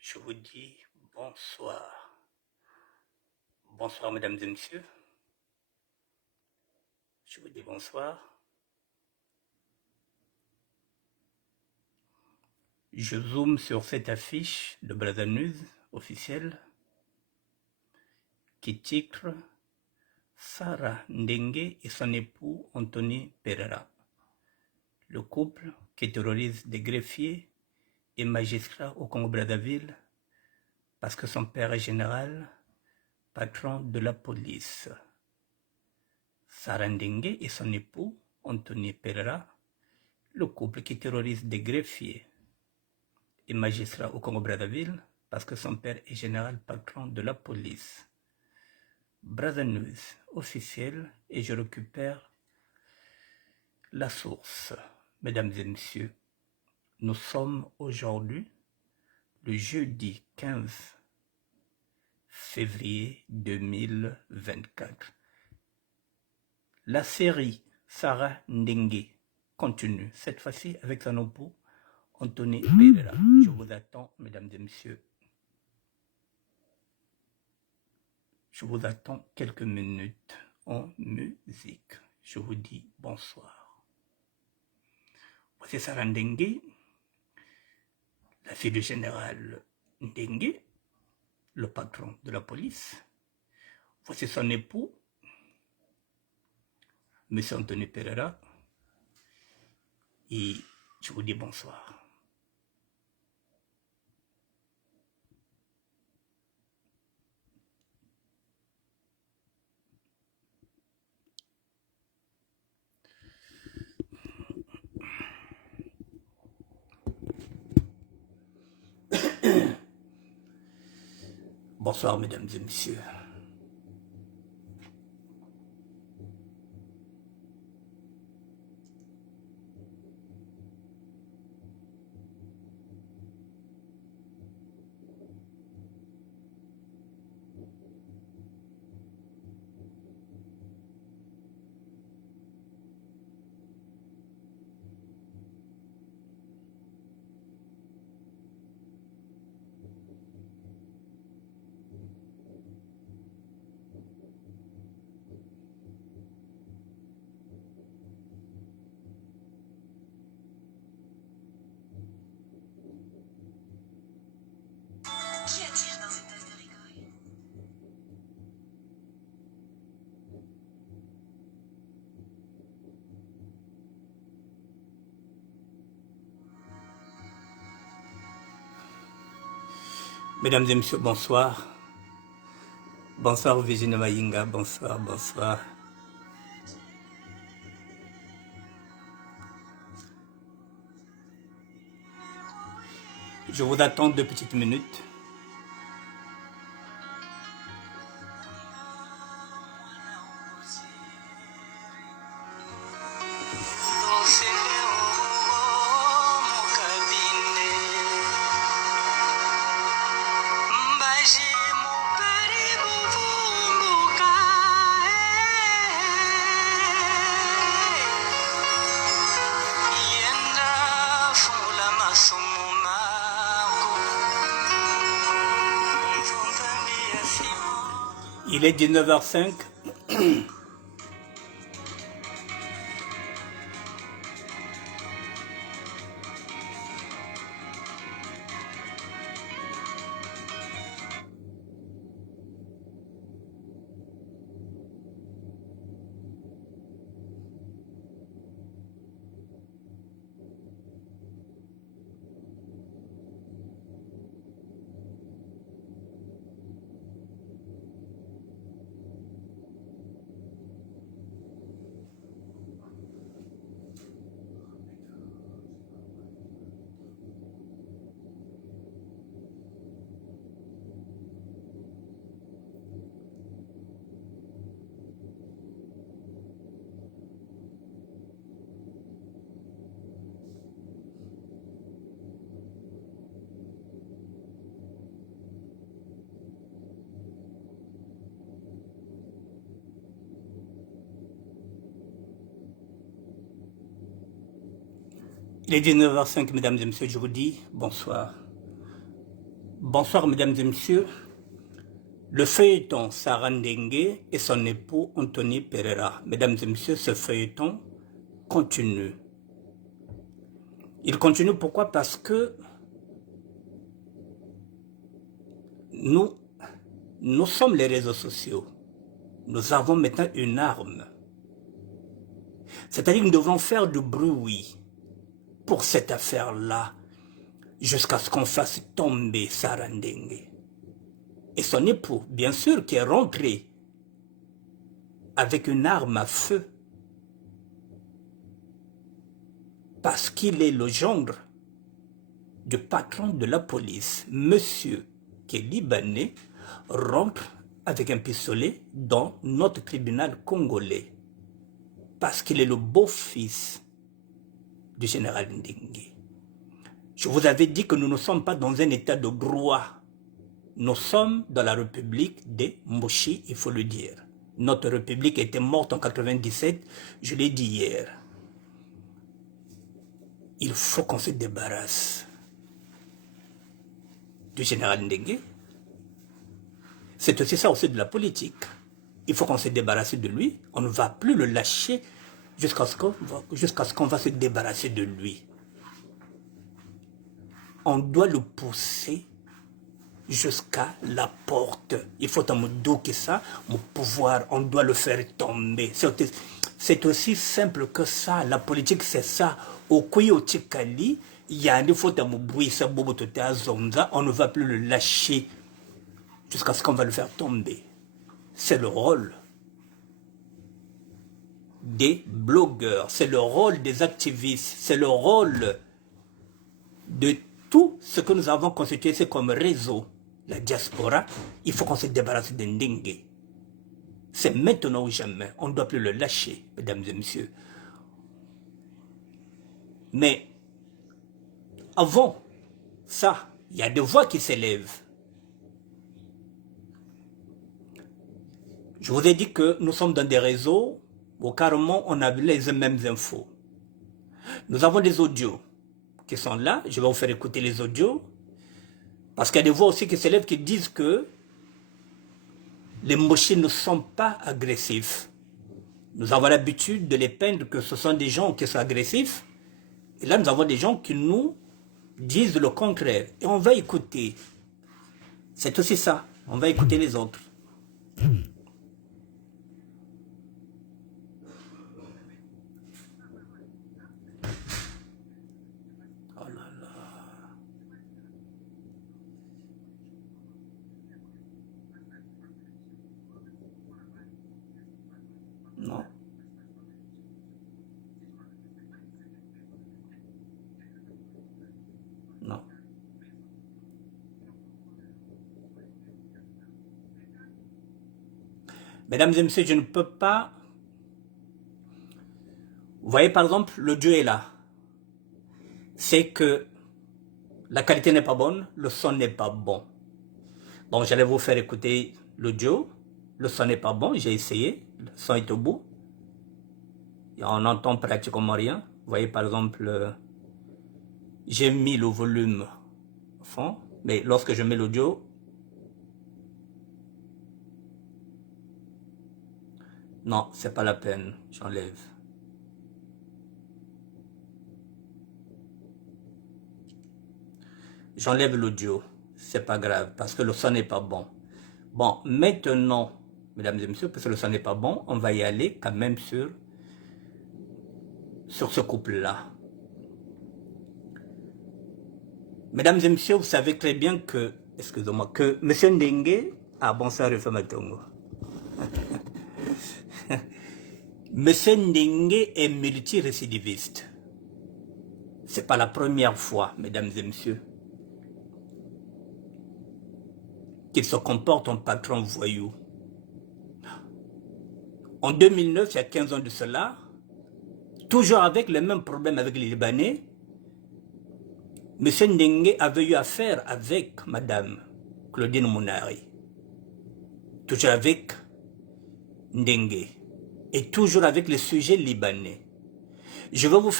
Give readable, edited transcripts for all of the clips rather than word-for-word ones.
Je vous dis bonsoir. Bonsoir, mesdames et messieurs. Je vous dis bonsoir. Je zoome sur cette affiche de Brother News officielle qui titre Sarah Ndenge et son époux Anthony Pereira. Le couple qui terrorise des greffiers et magistrats au Congo-Brazzaville parce que son père est général, patron de la police. Sarah Ndenge et son époux Anthony Pereira, le couple qui terrorise des greffiers et magistrat au Congo-Brazzaville parce que son père est général patron de la police. Brother News officiel et je récupère la source. Mesdames et messieurs, nous sommes aujourd'hui le jeudi 15 février 2024. La série Sarah Ndenge continue, cette fois-ci avec son époux Anthony Pereira. Je vous attends, mesdames et messieurs. Je vous attends quelques minutes en musique. Je vous dis bonsoir. Voici Sarah Ndenge, la fille du général Ndenge, le patron de la police. Voici son époux, M. Anthony Pereira. Et je vous dis bonsoir. Bonsoir, mesdames et messieurs. Qui a-t-il dans cette tasse de rigoille? Mesdames et messieurs, bonsoir. Bonsoir Virginie Mayinga, bonsoir, bonsoir. Je vous attends 2 petites minutes. Il est 19h05. Il est 19h05, mesdames et messieurs, je vous dis bonsoir. Bonsoir, mesdames et messieurs. Le feuilleton Sarah Ndenge et son époux Anthony Pereira. Mesdames et messieurs, ce feuilleton continue. Il continue pourquoi? Parce que nous sommes les réseaux sociaux. Nous avons maintenant une arme. C'est-à-dire que nous devrons faire du bruit pour cette affaire-là jusqu'à ce qu'on fasse tomber Sarah Ndenge. Et son époux, bien sûr, qui est rentré avec une arme à feu parce qu'il est le gendre du patron de la police, monsieur qui est libanais, rentre avec un pistolet dans notre tribunal congolais parce qu'il est le beau-fils du général Ndenge. Je vous avais dit que nous ne sommes pas dans un état de droit. Nous sommes dans la République des Mboshi, il faut le dire. Notre République était morte en 97, je l'ai dit hier. Il faut qu'on se débarrasse du général Ndenge. C'est aussi ça aussi de la politique. Il faut qu'on se débarrasse de lui. On ne va plus le lâcher jusqu'à ce qu'on va se débarrasser de lui. On doit le pousser jusqu'à la porte. Il faut un que ça, mon pouvoir, on doit le faire tomber. C'est aussi simple que ça. La politique, c'est ça. Au Kuyo Tchikali, il y a un faut on ne va plus le lâcher jusqu'à ce qu'on va le faire tomber. C'est le rôle des blogueurs, c'est le rôle des activistes, c'est le rôle de tout ce que nous avons constitué comme réseau. La diaspora, il faut qu'on se débarrasse de Ndenge. C'est maintenant ou jamais. On ne doit plus le lâcher, mesdames et messieurs. Mais avant ça, il y a des voix qui s'élèvent. Je vous ai dit que nous sommes dans des réseaux où carrément on a les mêmes infos. Nous avons des audios qui sont là. Je vais vous faire écouter les audios. Parce qu'il y a des voix aussi qui s'élèvent qui disent que les Mboshi ne sont pas agressifs. Nous avons l'habitude de les peindre que ce sont des gens qui sont agressifs. Et là, nous avons des gens qui nous disent le contraire. Et on va écouter. C'est aussi ça. On va écouter les autres. Oh là là. Non. Non. Mesdames et messieurs, je ne peux pas... Vous voyez par exemple, l'audio est là. C'est que la qualité n'est pas bonne, le son n'est pas bon. Donc j'allais vous faire écouter l'audio. Le son n'est pas bon, j'ai essayé. Le son est au bout. Et on n'entend pratiquement rien. Vous voyez par exemple, j'ai mis le volume au fond. Mais lorsque je mets l'audio, non, c'est pas la peine. J'enlève. J'enlève l'audio. C'est pas grave parce que le son n'est pas bon. Bon, maintenant, mesdames et messieurs, parce que le son n'est pas bon, on va y aller quand même sur ce couple-là. Mesdames et messieurs, vous savez très bien que, excusez-moi, que M. Ndenge, ah bon, ça refait ma tongue. M. Ndenge est multirécidiviste. C'est pas la première fois, mesdames et messieurs, qu'il se comporte en patron voyou. En 2009, il y a 15 ans de cela, toujours avec les mêmes problèmes avec les Libanais, M. Ndenge avait eu affaire avec Madame Claudine Mounari. Toujours avec Ndenge. Et toujours avec les sujets libanais. Je vais vous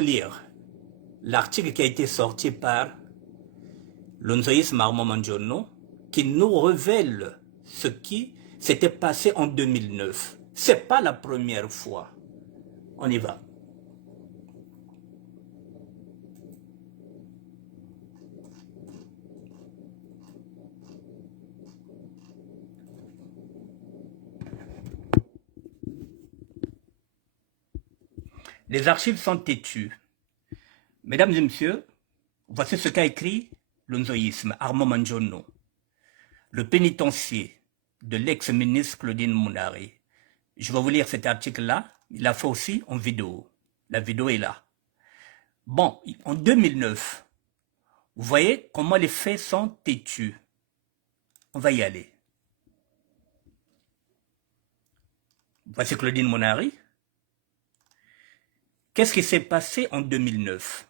lire l'article qui a été sorti par Lonzoïs Marmon Mandjono, qui nous révèle ce qui s'était passé en 2009. Ce n'est pas la première fois. On y va. Les archives sont têtues. Mesdames et messieurs, voici ce qu'a écrit l'onzoïsme Armand Mandjono, le pénitencier de l'ex-ministre Claudine Mounari. Je vais vous lire cet article-là. Il l'a fait aussi en vidéo. La vidéo est là. Bon, en 2009, vous voyez comment les faits sont têtus. On va y aller. Voici Claudine Mounari. Qu'est-ce qui s'est passé en 2009?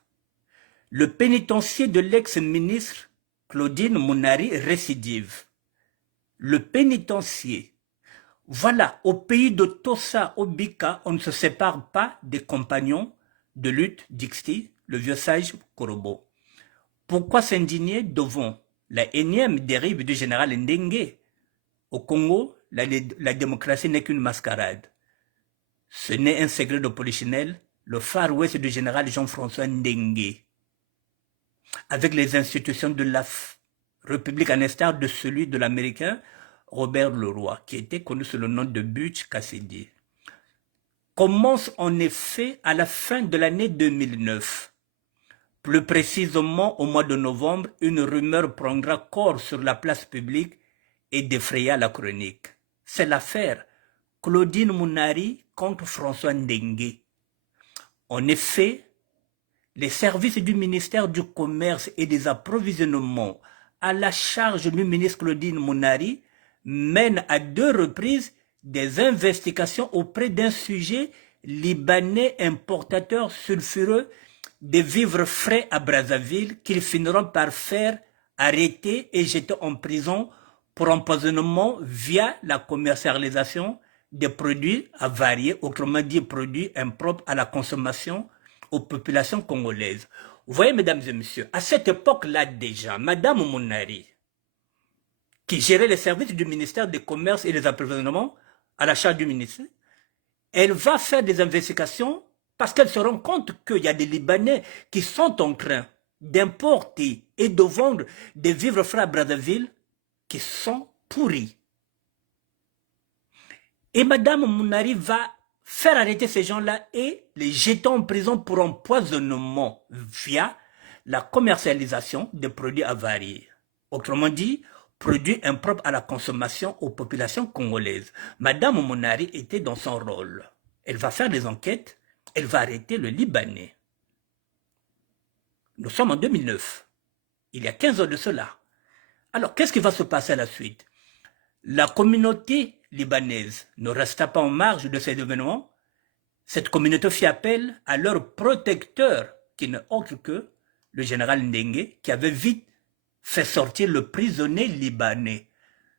Le pénitencier de l'ex-ministre Claudine Mounari récidive. Le pénitencier. Voilà, au pays de Tossa Obika, on ne se sépare pas des compagnons de lutte d'Ixti, le vieux sage Korobo. Pourquoi s'indigner devant la énième dérive du général Ndenge? Au Congo, la démocratie n'est qu'une mascarade. Ce n'est un secret de polichinelle, le Far West du général Jean-François Ndenge, avec les institutions de la République à l'instar de celui de l'Américain Robert Leroy, qui était connu sous le nom de Butch Cassidy. Commence en effet à la fin de l'année 2009. Plus précisément au mois de novembre, une rumeur prendra corps sur la place publique et défraya la chronique. C'est l'affaire Claudine Mounari contre François Ndenge. En effet, les services du ministère du Commerce et des Approvisionnements à la charge du ministre Claudine Mounari mènent à 2 reprises des investigations auprès d'un sujet libanais importateur sulfureux de vivres frais à Brazzaville qu'ils finiront par faire arrêter et jeter en prison pour empoisonnement via la commercialisation des produits avariés, autrement dit produits impropres à la consommation aux populations congolaises. Vous voyez, mesdames et messieurs, à cette époque-là déjà, Madame Mounari, qui gérait les services du ministère des Commerces et des Approvisionnements à la charge du ministère, elle va faire des investigations parce qu'elle se rend compte qu'il y a des Libanais qui sont en train d'importer et de vendre des vivres frais à Brazzaville qui sont pourris. Et Madame Mounari va faire arrêter ces gens-là et les jeter en prison pour empoisonnement via la commercialisation des produits avariés. Autrement dit, produits impropres à la consommation aux populations congolaises. Madame Mounari était dans son rôle. Elle va faire des enquêtes, elle va arrêter le Libanais. Nous sommes en 2009, il y a 15 ans de cela. Alors, qu'est-ce qui va se passer à la suite? La communauté libanaise ne resta pas en marge de ces événements. Cette communauté fit appel à leur protecteur, qui n'est autre que le général Ndenge, qui avait vite fait sortir le prisonnier libanais,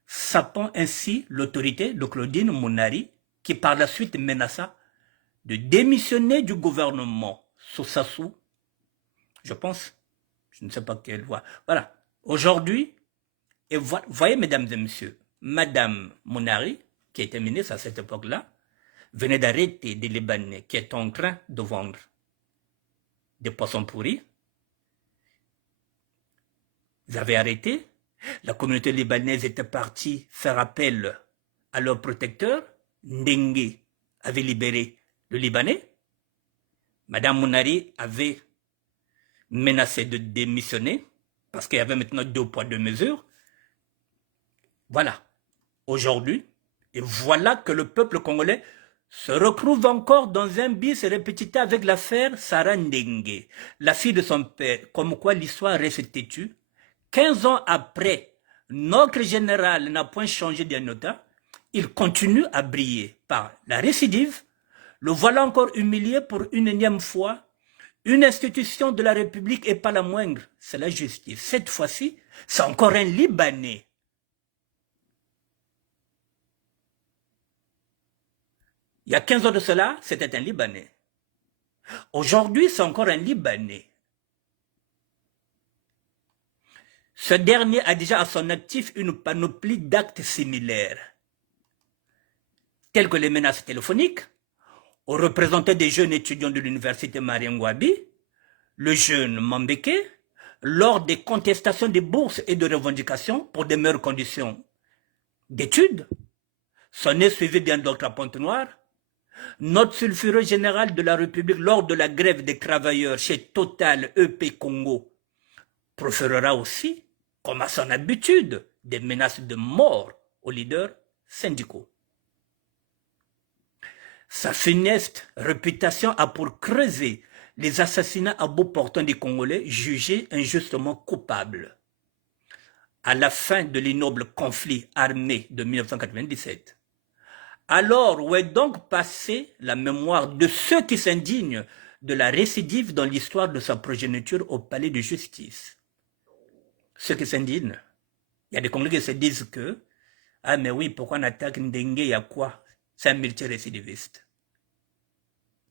sapant ainsi l'autorité de Claudine Mounari, qui par la suite menaça de démissionner du gouvernement sous Sassou. Je pense, je ne sais pas quelle voix. Voilà. Aujourd'hui, et voyez, mesdames et messieurs, Madame Mounari, qui était ministre à cette époque-là, venait d'arrêter des Libanais qui étaient en train de vendre des poissons pourris. Ils avaient arrêté. La communauté libanaise était partie faire appel à leur protecteur. Ndenge avait libéré le Libanais. Madame Mounari avait menacé de démissionner parce qu'il y avait maintenant 2 poids 2 mesures. Voilà. Aujourd'hui, et voilà que le peuple congolais se retrouve encore dans un bis répétité avec l'affaire Sarah Ndenge, la fille de son père, comme quoi l'histoire reste têtue. 15 ans après, notre général n'a point changé d'iota, il continue à briller par la récidive. Le voilà encore humilié pour une énième fois. Une institution de la République et pas la moindre, c'est la justice. Cette fois-ci, c'est encore un Libanais. Il y a 15 ans de cela, c'était un Libanais. Aujourd'hui, c'est encore un Libanais. Ce dernier a déjà à son actif une panoplie d'actes similaires, tels que les menaces téléphoniques, aux représentants des jeunes étudiants de l'université Mariengwabi, le jeune Mambeke, lors des contestations des bourses et de revendications pour de meilleures conditions d'études. S'en est suivi bien d'autres à Pointe-Noire. Notre sulfureux général de la République, lors de la grève des travailleurs chez Total EP Congo, proférera aussi, comme à son habitude, des menaces de mort aux leaders syndicaux. Sa funeste réputation a pour creuser les assassinats à bout portant des Congolais jugés injustement coupables. À la fin de l'innoble conflit armé de 1997, alors où est donc passée la mémoire de ceux qui s'indignent de la récidive dans l'histoire de sa progéniture au palais de justice? Ceux qui s'indignent. Il y a des Congolais qui se disent que ah mais oui, pourquoi on attaque Ndengue, il y a quoi? C'est un multirécidiviste.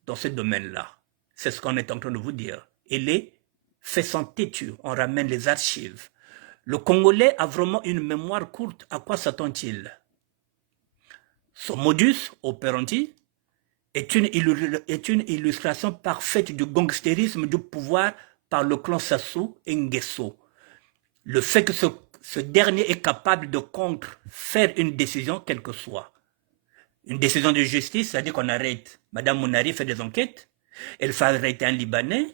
Dans ce domaine-là, c'est ce qu'on est en train de vous dire. Et les faits sont têtus, on ramène les archives. Le Congolais a vraiment une mémoire courte. À quoi s'attend-il? Son modus operandi est une illustration parfaite du gangstérisme du pouvoir par le clan Sassou et Nguesso. Le fait que ce dernier est capable de faire une décision, quelle que soit. Une décision de justice, c'est-à-dire qu'on arrête. Madame Mounari fait des enquêtes. Elle fait arrêter un Libanais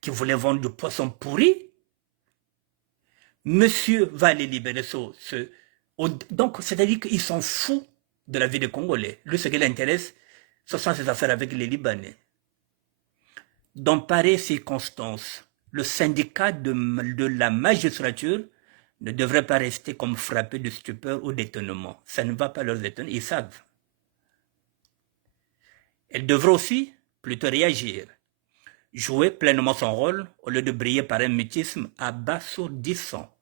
qui voulait vendre du poisson pourri. Monsieur va aller libérer donc, c'est-à-dire qu'il s'en fout de la vie des Congolais. Lui, ce qui l'intéresse, ce sont ses affaires avec les Libanais. Dans pareilles circonstances, le syndicat de la magistrature ne devrait pas rester comme frappé de stupeur ou d'étonnement. Ça ne va pas leur étonner, ils savent. Elle devrait aussi plutôt réagir, jouer pleinement son rôle au lieu de briller par un mutisme abasourdissant.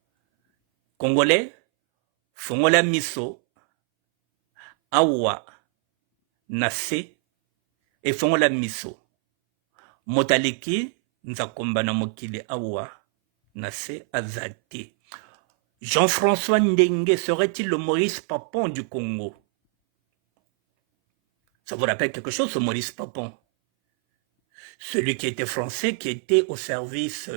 Congolais, fongola miso, awa, nase, et fongola miso. Motaleki, nzakomba na mokili awa, nase azate. Jean-François Ndengue serait-il le Maurice Papon du Congo? Ça vous rappelle quelque chose, ce Maurice Papon? Celui qui était français, qui était au service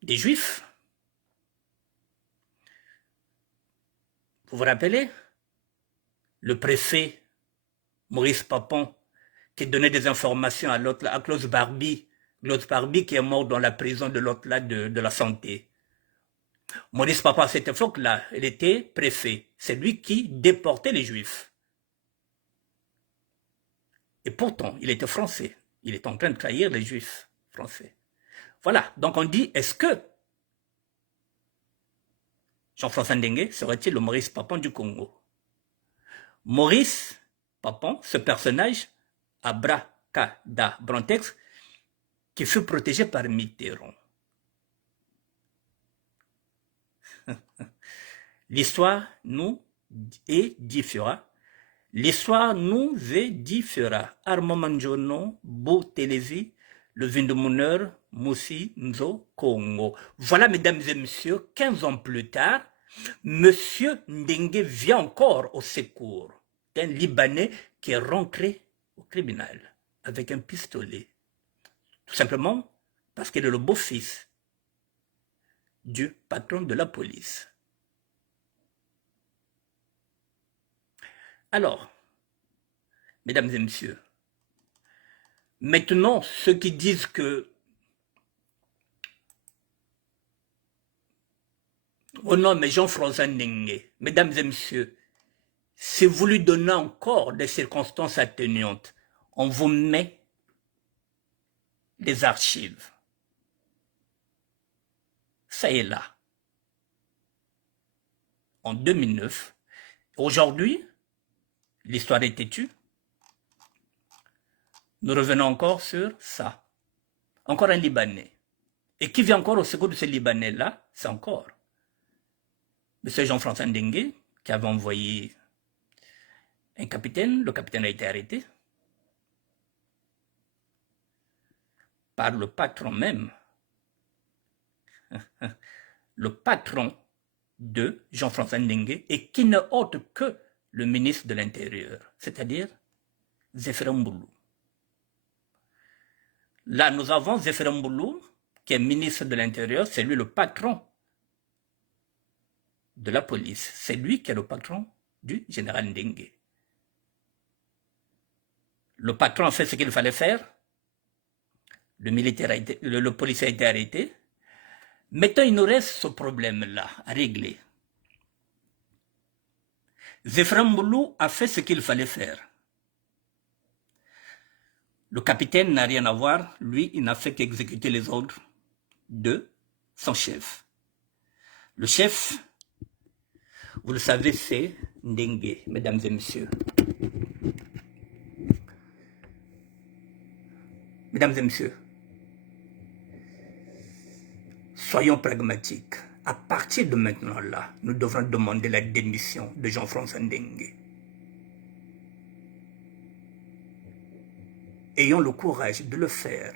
des Juifs. Vous vous rappelez? Le préfet Maurice Papon, qui donnait des informations à l'autre, à Klaus Barbie qui est mort dans la prison de l'autre là de la santé. Maurice Papon, à cette époque-là, il était préfet. C'est lui qui déportait les Juifs. Et pourtant, il était français. Il est en train de trahir les Juifs français. Voilà, donc on dit, est-ce que Jean-François Ndengue serait-il le Maurice Papon du Congo? Maurice Papon, ce personnage, abracadabrantex, qui fut protégé par Mitterrand. L'histoire nous édifiera. L'histoire nous édifiera. Armand Manjono, Beau Télévi, le Vindemuneur, Moussi, Nzo, Congo. Voilà, mesdames et messieurs, 15 ans plus tard, Monsieur Ndengue vient encore au secours d'un Libanais qui est rentré au tribunal avec un pistolet. Tout simplement parce qu'il est le beau-fils du patron de la police. Alors, mesdames et messieurs, maintenant, ceux qui disent que oh non, mais Jean-François Ndengue, mesdames et messieurs, si vous lui donnez encore des circonstances atténuantes, on vous met les archives. Ça est là. En 2009. Aujourd'hui, l'histoire est têtue. Nous revenons encore sur ça. Encore un Libanais. Et qui vient encore au secours de ce Libanais-là? C'est encore M. Jean-François Ndengue, qui avait envoyé un capitaine. Le capitaine a été arrêté par le patron même le patron de Jean-François Ndenge et qui n'est autre que le ministre de l'Intérieur, c'est-à-dire Zéphirin Mboulou. Là, nous avons Zéphirin Mboulou, qui est ministre de l'Intérieur, c'est lui le patron de la police. C'est lui qui est le patron du général Ndenge. Le patron a fait ce qu'il fallait faire. Le policier a été arrêté. Maintenant, il nous reste ce problème-là à régler. Zéphirin Mboulou a fait ce qu'il fallait faire. Le capitaine n'a rien à voir. Lui, il n'a fait qu'exécuter les ordres de son chef. Le chef, vous le savez, c'est Ndenge, mesdames et messieurs. Mesdames et messieurs, soyons pragmatiques. À partir de maintenant là, nous devrons demander la démission de Jean-François Ndenge. Ayons le courage de le faire.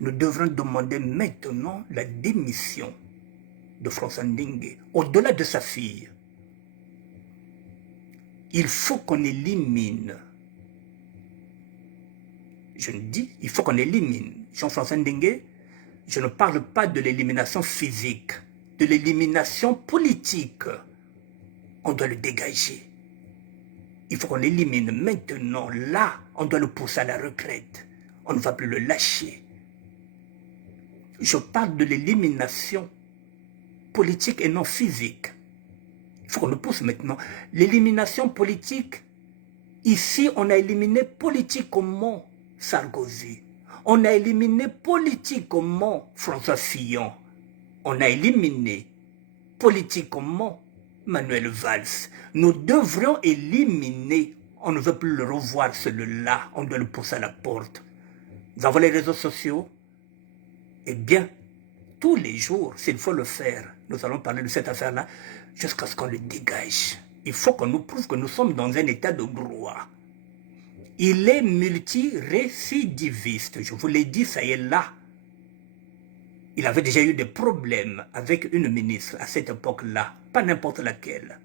Nous devrons demander maintenant la démission de François Ndenge, au-delà de sa fille. Il faut qu'on élimine, je dis, il faut qu'on élimine Jean-François Ndenge. Je ne parle pas de l'élimination physique, de l'élimination politique. On doit le dégager. Il faut qu'on l'élimine maintenant. Là, on doit le pousser à la retraite. On ne va plus le lâcher. Je parle de l'élimination politique et non physique. Il faut qu'on le pousse maintenant. L'élimination politique, ici, on a éliminé politiquement Sarkozy. On a éliminé politiquement François Fillon. On a éliminé politiquement Manuel Valls. Nous devrions éliminer. On ne veut plus le revoir, celui-là. On doit le pousser à la porte. Nous avons les réseaux sociaux. Eh bien, tous les jours, s'il faut le faire, nous allons parler de cette affaire-là jusqu'à ce qu'on le dégage. Il faut qu'on nous prouve que nous sommes dans un état de droit. Il est multirécidiviste. Je vous l'ai dit, ça y est là. Il avait déjà eu des problèmes avec une ministre à cette époque-là, pas n'importe laquelle.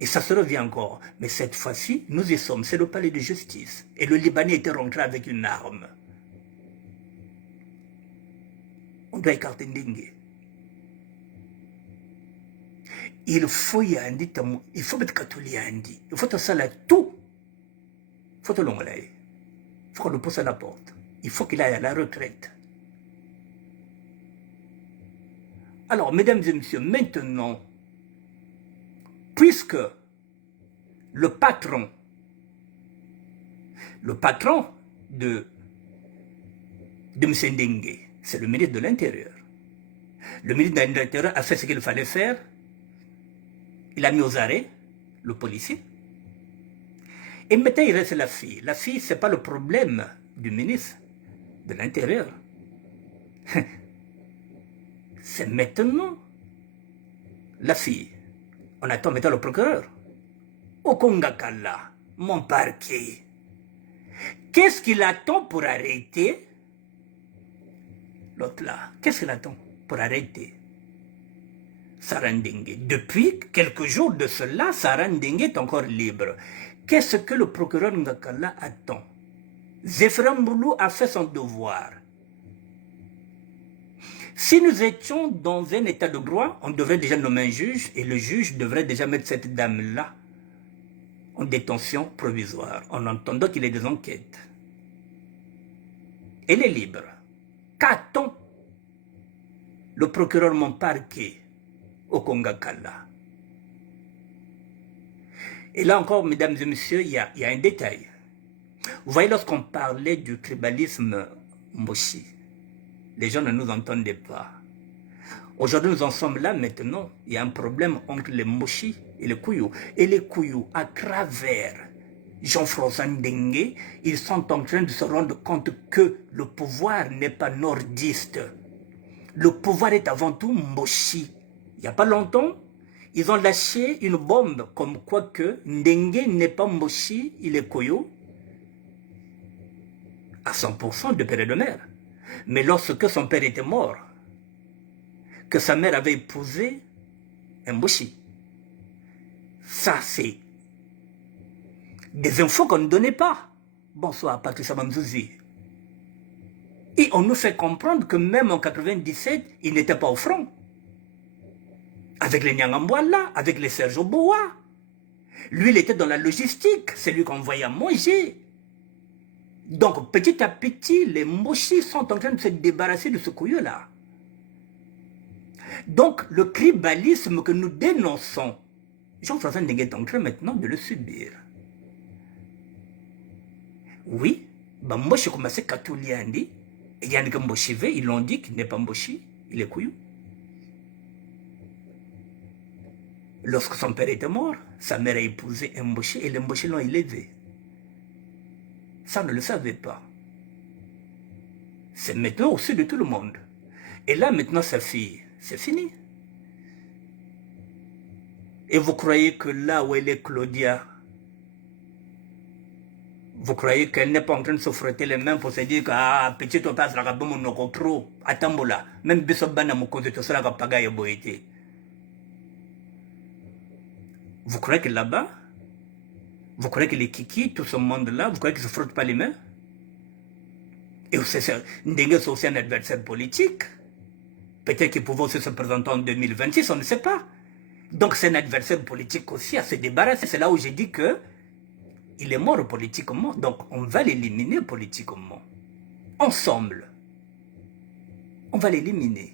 Et ça se revient encore. Mais cette fois-ci, nous y sommes. C'est le palais de justice. Et le Libanais était rentré avec une arme. On doit écarter Ndenge. Il faut y aller, il faut mettre catholique Yandi. Il faut que ça là tout. Il faut que l'on l'aille. Il faut qu'on le pousse à la porte. Il faut qu'il aille à la retraite. Alors, mesdames et messieurs, maintenant, puisque le patron de M. Ndenge, c'est le ministre de l'Intérieur. Le ministre de l'Intérieur a fait ce qu'il fallait faire. Il a mis aux arrêts le policier. Et maintenant, il reste la fille. La fille, ce n'est pas le problème du ministre de l'Intérieur. C'est maintenant la fille. On attend maintenant le procureur. Okongakala, mon parquet. Qu'est-ce qu'il attend pour arrêter l'autre là? Qu'est-ce qu'il attend pour arrêter Sarah Ndenge? Depuis quelques jours de cela, Sarah Ndenge est encore libre. Qu'est-ce que le procureur Ngakala attend? Zéphirin Mboulou a fait son devoir. Si nous étions dans un état de droit, on devrait déjà nommer un juge et le juge devrait déjà mettre cette dame-là en détention provisoire en entendant qu'il y ait des enquêtes. Elle est libre. Qu'attend le procureur mon parquet au Kongakala? Et là encore, mesdames et messieurs, il y a un détail. Vous voyez, lorsqu'on parlait du tribalisme Mboshi, les gens ne nous entendaient pas. Aujourd'hui, nous en sommes là maintenant. Il y a un problème entre les Mboshi et les Kouyou. Et les Kouyou, à travers Jean-François Ndenge, ils sont en train de se rendre compte que le pouvoir n'est pas nordiste. Le pouvoir est avant tout Mboshi. Il n'y a pas longtemps, ils ont lâché une bombe comme quoi que Ndenge n'est pas Mboshi, il est Kouyou à 100% de père et de mère. Mais lorsque son père était mort, que sa mère avait épousé un Mboshi, ça c'est des infos qu'on ne donnait pas. Bonsoir Patricia Mamzouzi. Et on nous fait comprendre que même en 97, il n'était pas au front. Avec les Nyangambouala, avec les Serge Boa. Lui, il était dans la logistique. C'est lui qu'on voyait manger. Donc, petit à petit, les Mboshi sont en train de se débarrasser de ce couilleux-là. Donc, le tribalisme que nous dénonçons, Jean-François Ndenge est en train maintenant de le subir. Oui, bah Mboshi commençait à tout liandi. Et il y a un Mboshi, ils l'ont dit qu'il n'est pas Mboshi, il est couillou. Lorsque son père était mort, sa mère a épousé un Mboshi et les Mboshi l'ont élevé. Ça, on ne le savait pas. C'est maintenant au-dessus de tout le monde. Et là, maintenant, sa fille, c'est fini. Et vous croyez que là où elle est, Claudia, vous croyez qu'elle n'est pas en train de se frotter les mains pour se dire que ah, petit on passe la rabon mon trop, atambola, même bisobana mon compte tout cela paga et boité. Vous croyez que là-bas, vous croyez que les kiki, tout ce monde-là, vous croyez qu'ils ne se frottent pas les mains? Et Ndenge c'est aussi un adversaire politique. Peut-être qu'il pouvait aussi se présenter en 2026, on ne sait pas. Donc c'est un adversaire politique aussi à se débarrasser. C'est là où j'ai dit que il est mort politiquement. Donc on va l'éliminer politiquement. Ensemble. On va l'éliminer.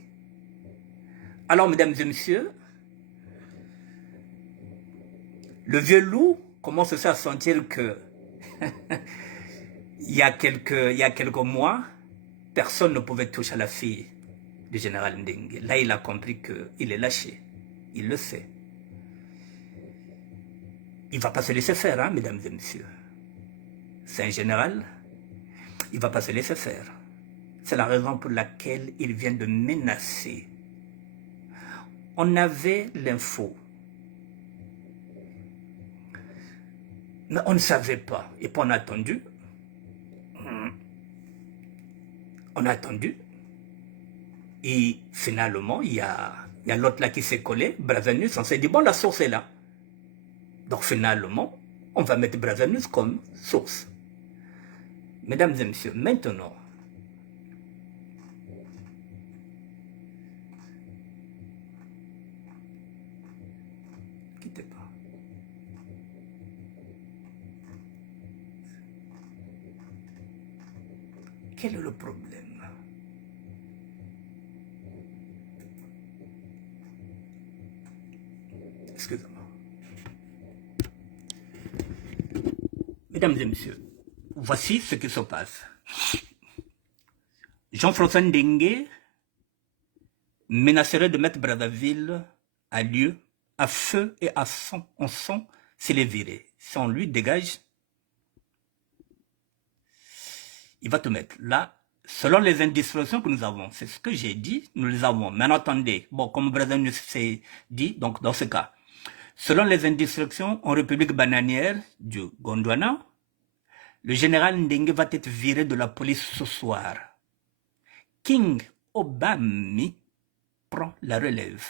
Alors mesdames et messieurs, le vieux loup commence aussi à sentir que il y a quelques mois, personne ne pouvait toucher à la fille du général Ndenge. Là, il a compris qu'il est lâché. Il le sait. Il ne va pas se laisser faire, hein, mesdames et messieurs. C'est un général. Il ne va pas se laisser faire. C'est la raison pour laquelle il vient de menacer. On avait l'info. Mais on ne savait pas. Et puis on a attendu. On a attendu. Et finalement, il y a l'autre là qui s'est collé, Brazanus, on s'est dit, bon, la source est là. Donc finalement, on va mettre Brazanus comme source. Mesdames et messieurs, maintenant, quittez pas. Quel est le problème? Excusez-moi. Mesdames et messieurs, voici ce qui se passe. Jean-François Ndenge menacerait de mettre Brazzaville à lieu, à feu et à sang, en sang, s'il est viré. Si on lui dégage, il va te mettre. Là, selon les indications que nous avons, c'est ce que j'ai dit, nous les avons. Mais attendez, bon, comme Brazzaville s'est dit, donc dans ce cas, selon les indications en République bananière du Gondwana, le général Ndenge va être viré de la police ce soir. King Obami prend la relève.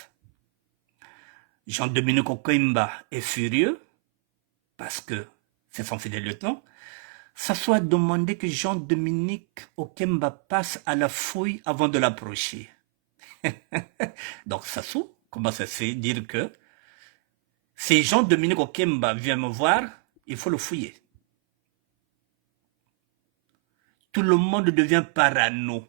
Jean-Dominique Okemba est furieux parce que c'est son fidèle lieutenant. Ça soit demandé que Jean-Dominique Okemba passe à la fouille avant de l'approcher. Donc Sassou commence à se dire que si Jean-Dominique Okemba vient me voir, il faut le fouiller. Tout le monde devient parano.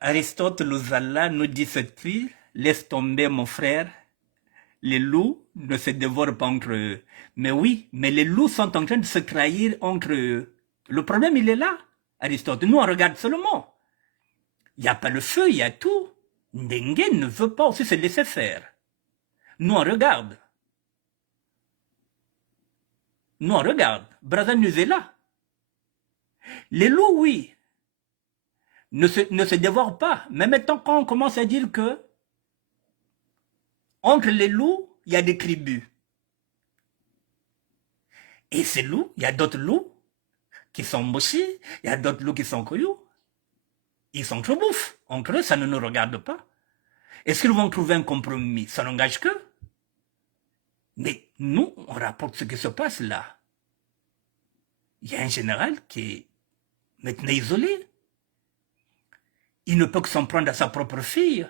Aristote Luzala nous dit ceci, laisse tomber mon frère, les loups ne se dévorent pas entre eux. Mais oui, mais les loups sont en train de se trahir entre eux. Le problème, il est là, Aristote. Nous, on regarde seulement. Il n'y a pas le feu, il y a tout. Ndenge ne veut pas aussi se laisser faire. Nous, on regarde. Nous, on regarde. Brazzaville est là. Les loups, oui, ne se dévorent pas. Mais maintenant, quand on commence à dire que entre les loups, il y a des tribus. Et ces loups, il y a d'autres loups qui sont mochis, il y a d'autres loups qui sont couillous. Ils s'entrebouffent. Entre eux, ça ne nous regarde pas. Est-ce qu'ils vont trouver un compromis? Ça n'engage qu'eux. Mais nous, on rapporte ce qui se passe là. Il y a un général qui est maintenant isolé. Il ne peut que s'en prendre à sa propre fille.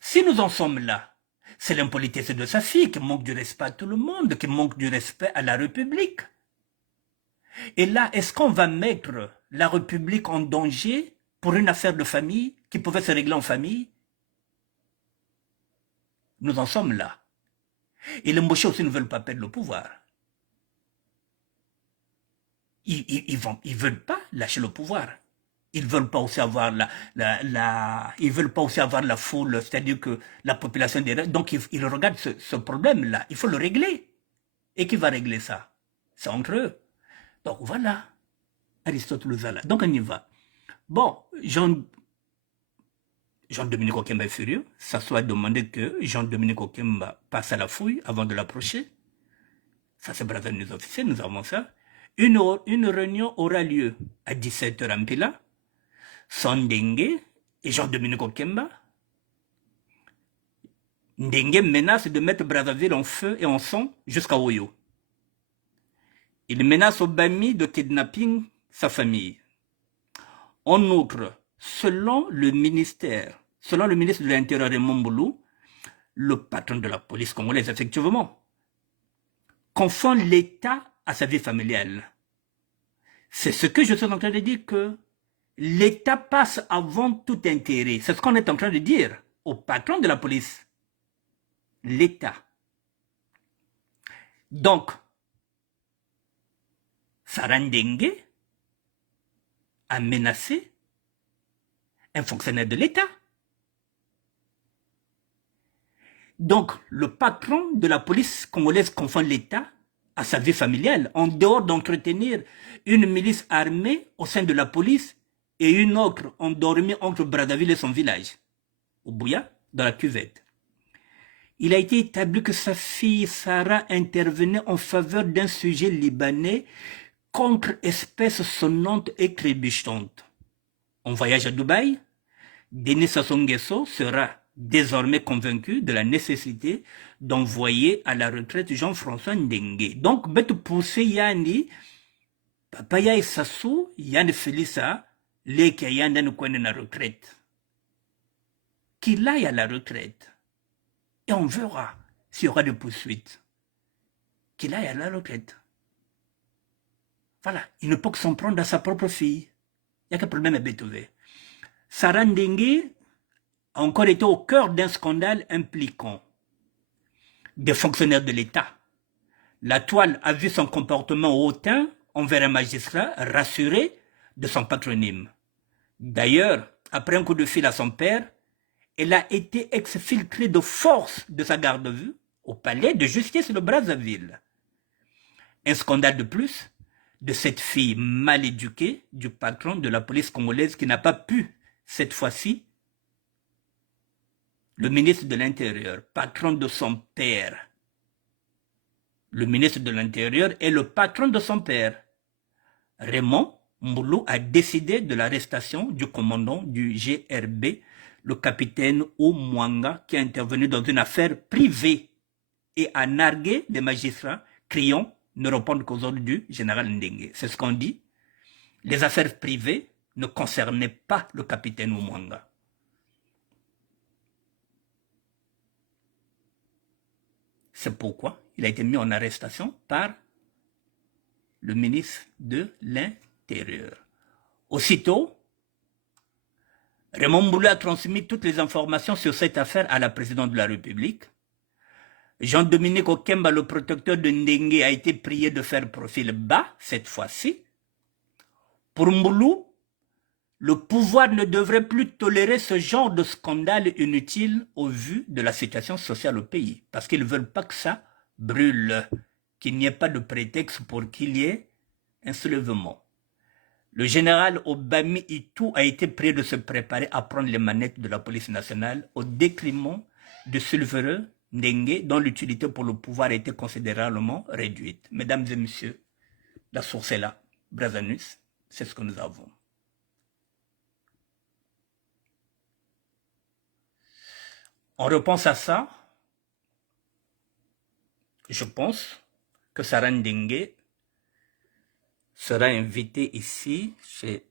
Si nous en sommes là, c'est l'impolitesse de sa fille qui manque du respect à tout le monde, qui manque du respect à la République. Et là, est-ce qu'on va mettre la République en danger pour une affaire de famille qui pouvait se régler en famille? Nous en sommes là. Et les Mboché aussi ne veulent pas perdre le pouvoir. Ils veulent pas lâcher le pouvoir. Ils veulent pas aussi avoir ils veulent pas aussi avoir la foule, c'est-à-dire que la population derrière. Donc ils regardent ce problème-là. Il faut le régler. Et qui va régler ça? C'est entre eux. Donc voilà. Aristote le là. Donc on y va. Bon, Jean-Dominique Okemba est furieux. Ça soit demandé que Jean-Dominique Okemba passe à la fouille avant de l'approcher. Ça, c'est Brazza News officiel, nous avons ça. Une réunion aura lieu à 17h en Pila. Sans Ndengue et Jean-Dominique Okemba. Ndengue menace de mettre Brazzaville en feu et en sang jusqu'à Oyo. Il menace Obami de kidnapping sa famille. En outre, selon le ministre de l'Intérieur Raymond Mboulou, le patron de la police congolaise, effectivement, confond l'État à sa vie familiale. C'est ce que je suis en train de dire, que l'État passe avant tout intérêt. C'est ce qu'on est en train de dire au patron de la police. L'État. Donc, Sarandenge a menacé un fonctionnaire de l'État. Donc, le patron de la police congolaise confond l'État à sa vie familiale, en dehors d'entretenir une milice armée au sein de la police et une autre endormie entre Brazzaville et son village, au Bouya, dans la cuvette. Il a été établi que sa fille Sarah intervenait en faveur d'un sujet libanais contre espèces sonnantes et trébuchantes. En voyage à Dubaï, Denis Sassou Nguesso sera désormais convaincu de la nécessité d'envoyer à la retraite Jean-François Ndengue. Donc, bête poussé yani, papa ya Sassou, yani Félissa, les qui a la retraite. Qu'il aille à la retraite. Et on verra s'il y aura des poursuites. Qu'il aille à la retraite. Voilà, il ne peut que s'en prendre à sa propre fille. Il n'y a qu'un problème à Bétové. Sarah Ndengue a encore été au cœur d'un scandale impliquant des fonctionnaires de l'État. La toile a vu son comportement hautain envers un magistrat rassuré de son patronyme. D'ailleurs, après un coup de fil à son père, elle a été exfiltrée de force de sa garde à vue au palais de justice de Brazzaville. Un scandale de plus de cette fille mal éduquée du patron de la police congolaise qui n'a pas pu, cette fois-ci, le ministre de l'Intérieur, patron de son père. Le ministre de l'Intérieur est le patron de son père. Raymond Mboulou a décidé de l'arrestation du commandant du GRB, le capitaine Omwanga, qui est intervenu dans une affaire privée et a nargué les magistrats, criant ne répondre qu'aux ordres du général Ndengue. C'est ce qu'on dit. Les affaires privées ne concernaient pas le capitaine Omwanga. C'est pourquoi il a été mis en arrestation par le ministre de l'Intérieur. Aussitôt, Raymond Mboulou a transmis toutes les informations sur cette affaire à la présidente de la République. Jean-Dominique Okemba, le protecteur de Ndengue, a été prié de faire profil bas cette fois-ci. Pour Mboulou, le pouvoir ne devrait plus tolérer ce genre de scandale inutile au vu de la situation sociale au pays, parce qu'ils ne veulent pas que ça brûle, qu'il n'y ait pas de prétexte pour qu'il y ait un soulèvement. Le général Obami Itou a été prié de se préparer à prendre les manettes de la police nationale au détriment de sulfureux Ndengue, dont l'utilité pour le pouvoir a été considérablement réduite. Mesdames et messieurs, la source est là, Brazza News. c'est ce que nous avons. On repense à ça, je pense que Sarah Ndingue sera invitée ici chez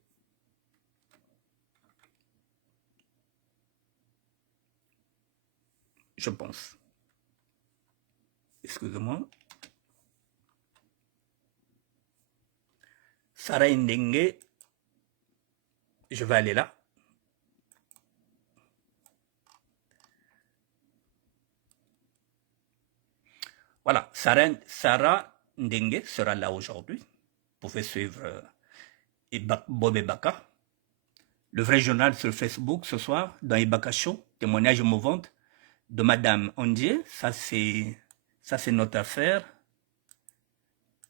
je pense. Excusez-moi. Sarah Ndingue, je vais aller là. Voilà, Sarah Ndingue sera là aujourd'hui. Vous pouvez suivre Bob Ebaka. Le vrai journal sur Facebook ce soir, dans Ebaka Show, témoignage émouvant de Madame Ondier. Ça, c'est notre affaire.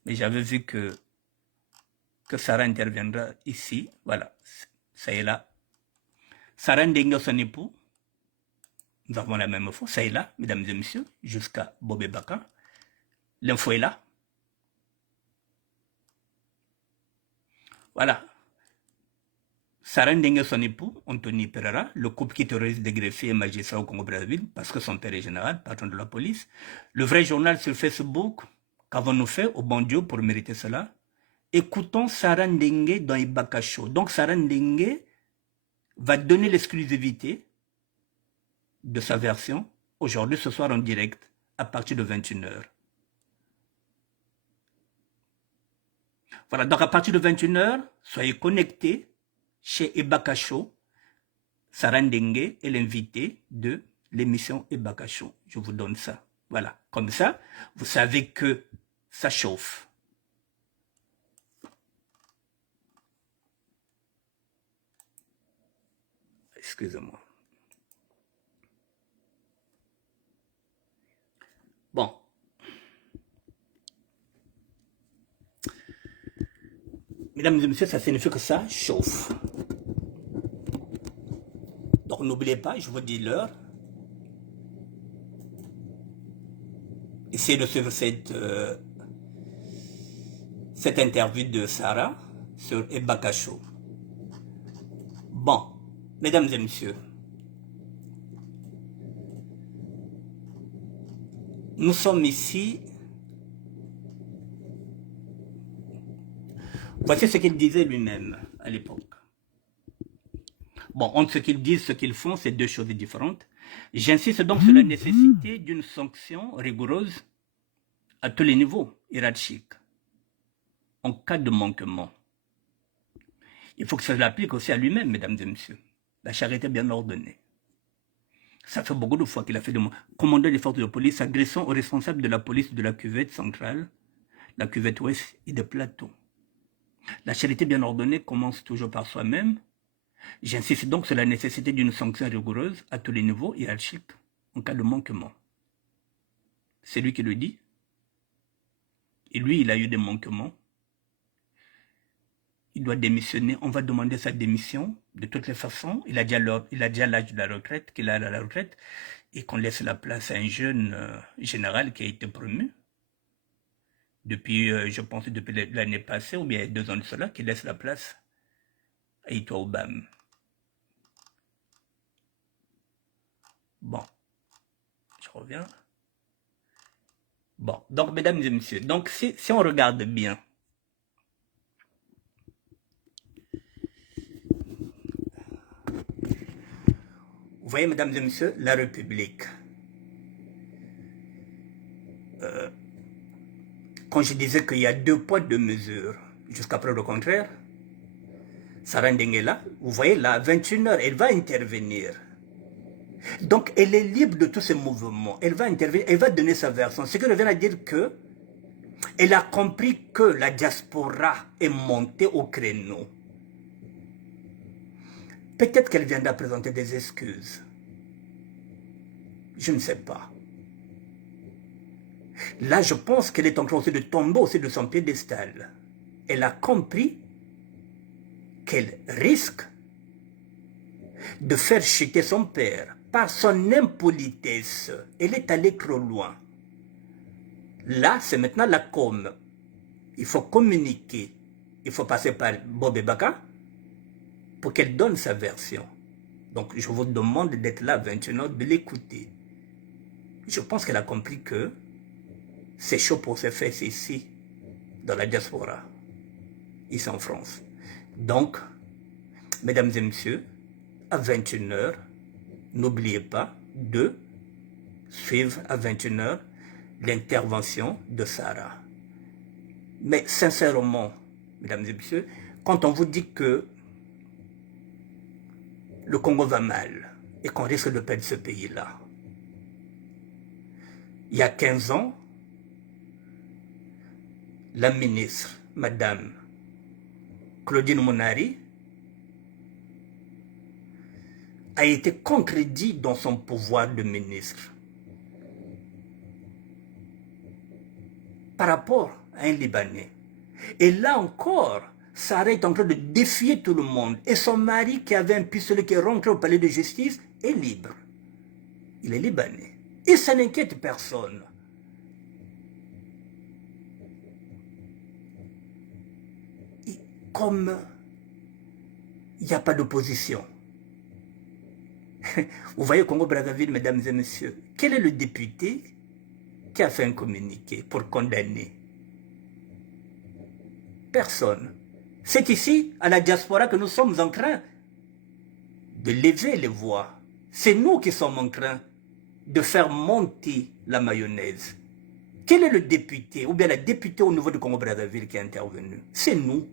Mais j'avais vu que Sarah interviendra ici. Voilà, ça est là. Sarah Ndingue, son époux. Nous avons la même info. Ça est là, mesdames et messieurs, jusqu'à Bob Ebaka. L'info est là. Voilà. Sarah Ndingue, son époux, Anthony Pereira, le couple qui terrorise des greffiers et magistrats au Congo-Brazzaville, parce que son père est général, patron de la police. Le vrai journal sur Facebook, qu'avons-nous fait au bon Dieu pour mériter cela? Écoutons Sarah Ndingue dans Ebaka Show. Donc Sarah Ndingue va donner l'exclusivité de sa version aujourd'hui, ce soir en direct, à partir de 21h. Voilà, donc à partir de 21h, soyez connectés chez Ebaka Show. Sarah Ndingue est l'invité de l'émission Ebaka Show. Je vous donne ça. Voilà, comme ça, vous savez que ça chauffe. Excusez-moi. Bon. Mesdames et messieurs, ça signifie que ça chauffe. Donc n'oubliez pas, je vous dis l'heure. Essayez de suivre cette interview de Sarah sur Ebaka Show. Bon, mesdames et messieurs, nous sommes ici. Voici ce qu'il disait lui-même à l'époque. Bon, entre ce qu'ils disent, ce qu'ils font, c'est deux choses différentes. J'insiste donc sur la nécessité d'une sanction rigoureuse à tous les niveaux hiérarchiques en cas de manquement. Il faut que ça l'applique aussi à lui-même, mesdames et messieurs. La charité bien ordonnée. Ça fait beaucoup de fois qu'il a fait de moi. Commandant des forces de police, agressant aux responsables de la police de la cuvette centrale, la cuvette ouest et des plateaux. La charité bien ordonnée commence toujours par soi-même. J'insiste donc sur la nécessité d'une sanction rigoureuse à tous les niveaux hiérarchiques en cas de manquement. C'est lui qui le dit. Et lui, il a eu des manquements. Il doit démissionner. On va demander sa démission de toutes les façons. Il a déjà l'âge de la retraite, qu'il a à la retraite, et qu'on laisse la place à un jeune général qui a été promu. Depuis, je pense, depuis l'année passée, ou bien 2 ans de cela, qui laisse la place à Ito Obam. Bon, je reviens. Bon, donc, mesdames et messieurs, donc si on regarde bien, vous voyez, mesdames et messieurs, la République. Quand je disais qu'il y a 2 poids, 2 mesures, jusqu'à preuve le contraire, Sarah Ndingue est là, vous voyez là, à 21h, elle va intervenir. Donc, elle est libre de tous ces mouvements. Elle va intervenir, elle va donner sa version. Ce qui revient à dire que elle a compris que la diaspora est montée au créneau. Peut-être qu'elle viendra présenter des excuses. Je ne sais pas. Là, je pense qu'elle est en train de tomber aussi de son piédestal. Elle a compris qu'elle risque de faire chuter son père par son impolitesse. Elle est allée trop loin. Là, c'est maintenant la com. Il faut communiquer. il faut passer par Bob Baka pour qu'elle donne sa version. Donc, je vous demande d'être là à 21h, de l'écouter. Je pense qu'elle a compris que c'est chaud pour se faire ici, dans la diaspora, ici en France. Donc, mesdames et messieurs, à 21h, n'oubliez pas de suivre à 21h l'intervention de Sarah. Mais sincèrement, mesdames et messieurs, quand on vous dit que le Congo va mal et qu'on risque de perdre ce pays-là, il y a 15 ans, la ministre, Madame Claudine Monari, a été contredite dans son pouvoir de ministre par rapport à un Libanais. Et là encore, Sarah est en train de défier tout le monde. Et son mari, qui avait un pistolet, qui est rentré au palais de justice, est libre. Il est Libanais. Et ça n'inquiète personne. Et comme il n'y a pas d'opposition, vous voyez Congo-Brazzaville, mesdames et messieurs, quel est le député qui a fait un communiqué pour condamner? Personne. C'est ici, à la diaspora, que nous sommes en train de lever les voix. C'est nous qui sommes en train de faire monter la mayonnaise. Quel est le député, ou bien la députée au niveau du Congo-Brazzaville qui est intervenue? C'est nous.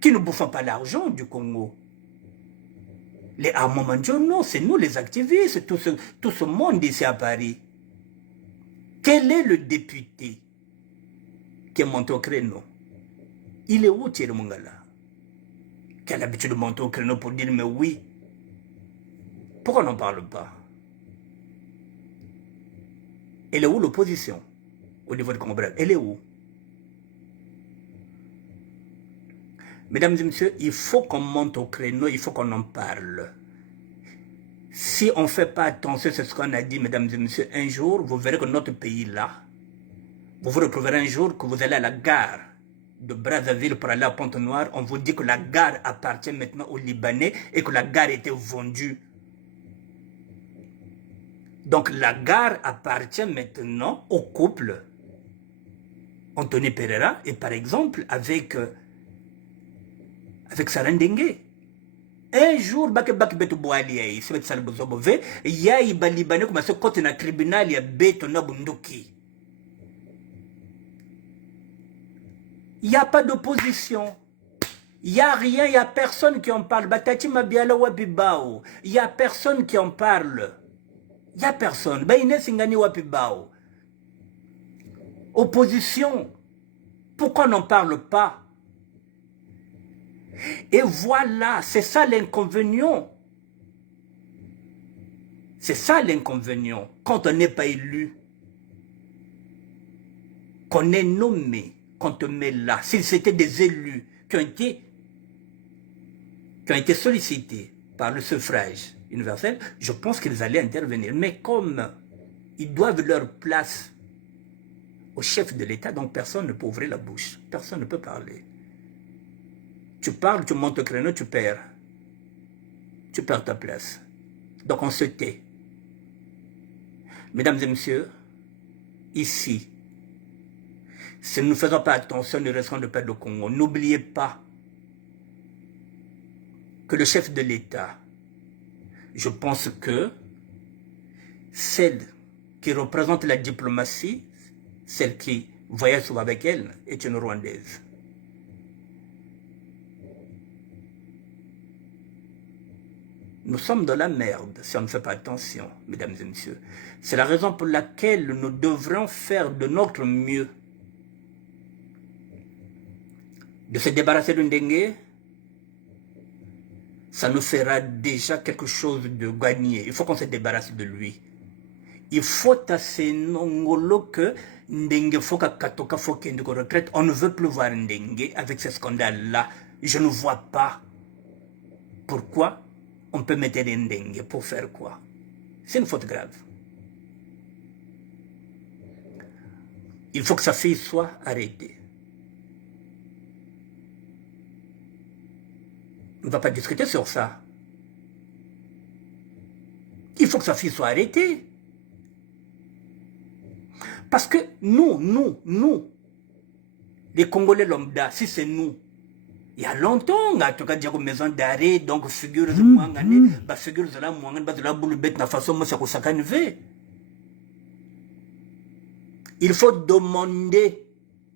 Qui ne bouffons pas l'argent du Congo. Les Amomanjo, non, c'est nous les activistes, tout ce monde ici à Paris. Quel est le député qui est monté au créneau? Il est où Thierry Mongala? Qui a l'habitude de monter au créneau pour dire mais oui. Pourquoi on n'en parle pas? Elle est où l'opposition au niveau du Congo? Elle est où? Mesdames et messieurs, il faut qu'on monte au créneau, il faut qu'on en parle. Si on ne fait pas attention, c'est ce qu'on a dit, mesdames et messieurs, un jour, vous verrez que notre pays-là, vous vous retrouverez un jour que vous allez à la gare de Brazzaville pour aller à Pointe-Noire, on vous dit que la gare appartient maintenant aux Libanais et que la gare était vendue. Donc la gare appartient maintenant au couple Anthony Pereira et par exemple avec Sarah Ndenge. Un jour, il y a des Libanais qui sont côté dans le tribunal, il y a Beto Nabunduki. Il n'y a pas d'opposition. Il n'y a rien, il n'y a personne qui en parle. Batati Mabiala Wabibao. Il n'y a personne qui en parle. Il n'y a personne. Baïne Singani Wabibao. Opposition. Pourquoi on n'en parle pas? Et voilà, c'est ça l'inconvénient. C'est ça l'inconvénient. Quand on n'est pas élu, qu'on est nommé, qu'on te met là. S'ils c'était des élus qui ont été sollicités par le suffrage universel, je pense qu'ils allaient intervenir. Mais comme ils doivent leur place au chef de l'État, donc personne ne peut ouvrir la bouche. Personne ne peut parler. Tu parles, tu montes au créneau, tu perds. Tu perds ta place. Donc on se tait. Mesdames et messieurs, ici, si nous ne faisons pas attention, nous risquons de perdre le Congo. N'oubliez pas que le chef de l'État, je pense que celle qui représente la diplomatie, celle qui voyage souvent avec elle, est une Rwandaise. Nous sommes dans la merde si on ne fait pas attention, mesdames et messieurs. C'est la raison pour laquelle nous devrons faire de notre mieux de se débarrasser de Ndenge. Ça nous fera déjà quelque chose de gagné. Il faut qu'on se débarrasse de lui. Il faut assez nongolo que Ndenge faut katoka faut qu'il retraite. On ne veut plus voir Ndenge avec ce scandale-là. Je ne vois pas pourquoi on peut mettre des Ndenge pour faire quoi. C'est une faute grave. Il faut que sa fille soit arrêtée. ne va pas discuter sur ça. Il faut que sa fille soit arrêtée. Parce que nous, les Congolais lambda, si c'est nous, il y a longtemps, on a dit une maison d'arrêt, donc figure de Mouangane, figure de la Mouangane, de la boule bête, la façon, moi, c'est ça qu'on veut. Il faut demander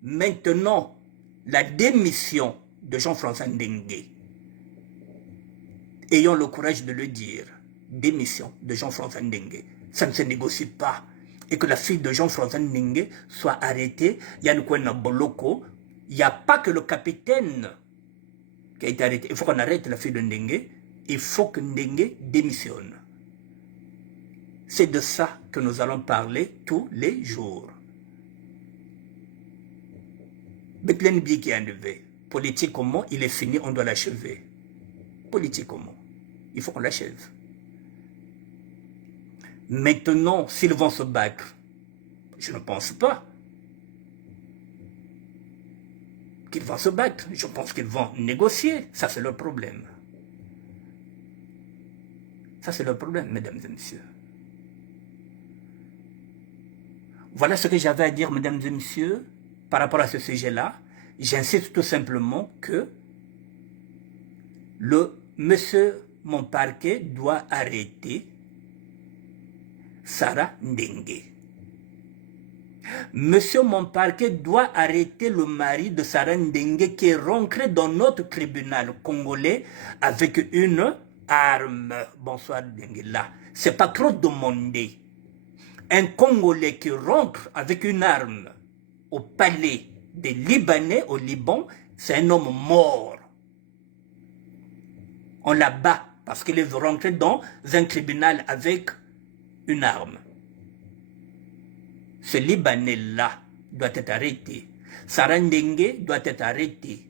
maintenant la démission de Jean-François Ndengue. Ayons le courage de le dire. Démission de Jean-François Ndengue. Ça ne se négocie pas. Et que la fille de Jean-François Ndengue soit arrêtée. Yann Kwena Boloko. Il n'y a pas que le capitaine qui a été arrêté. Il faut qu'on arrête la fille de Ndengue. Il faut que Ndengue démissionne. C'est de ça que nous allons parler tous les jours. Bethlen Bi qui est enlevé. Politiquement, il est fini, on doit l'achever. Politiquement, il faut qu'on l'achève. Maintenant, s'ils vont se battre, je ne pense pas qu'ils vont se battre. Je pense qu'ils vont négocier. Ça, c'est leur problème. Ça, c'est leur problème, mesdames et messieurs. Voilà ce que j'avais à dire, mesdames et messieurs, par rapport à ce sujet-là. J'insiste tout simplement que le monsieur, mon parquet, doit arrêter Sarah Ndengue. Monsieur mon parquet doit arrêter le mari de Sarah Ndengue qui est rentré dans notre tribunal congolais avec une arme. Bonsoir Ndengue là. C'est pas trop demandé. Un Congolais qui rentre avec une arme au palais des Libanais au Liban, c'est un homme mort. On la bat parce qu'il est rentré dans un tribunal avec une arme. Ce Libanais-là doit être arrêté. Sarah Ndengue doit être arrêté.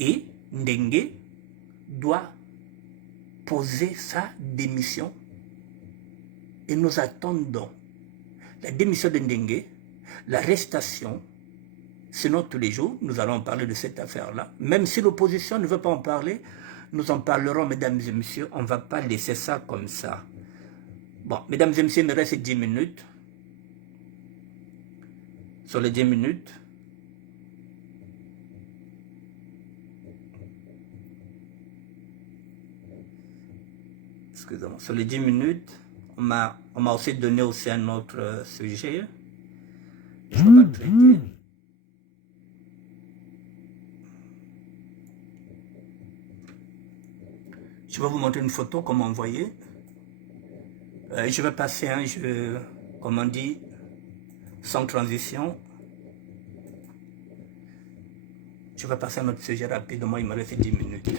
Et Ndengue doit poser sa démission. Et nous attendons la démission de Ndengue, l'arrestation. Sinon, tous les jours, nous allons parler de cette affaire-là. Même si l'opposition ne veut pas en parler, nous en parlerons, mesdames et messieurs. On ne va pas laisser ça comme ça. Bon, mesdames et messieurs, il me reste 10 minutes. Sur les 10 minutes, excusez-moi, sur les 10 minutes, on m'a aussi donné aussi un autre sujet. Je ne peux pas le traiter. Je vais vous montrer une photo, comment envoyer. Je vais passer, hein, comme on dit, sans transition. Je vais passer à notre sujet rapidement, il me reste 10 minutes.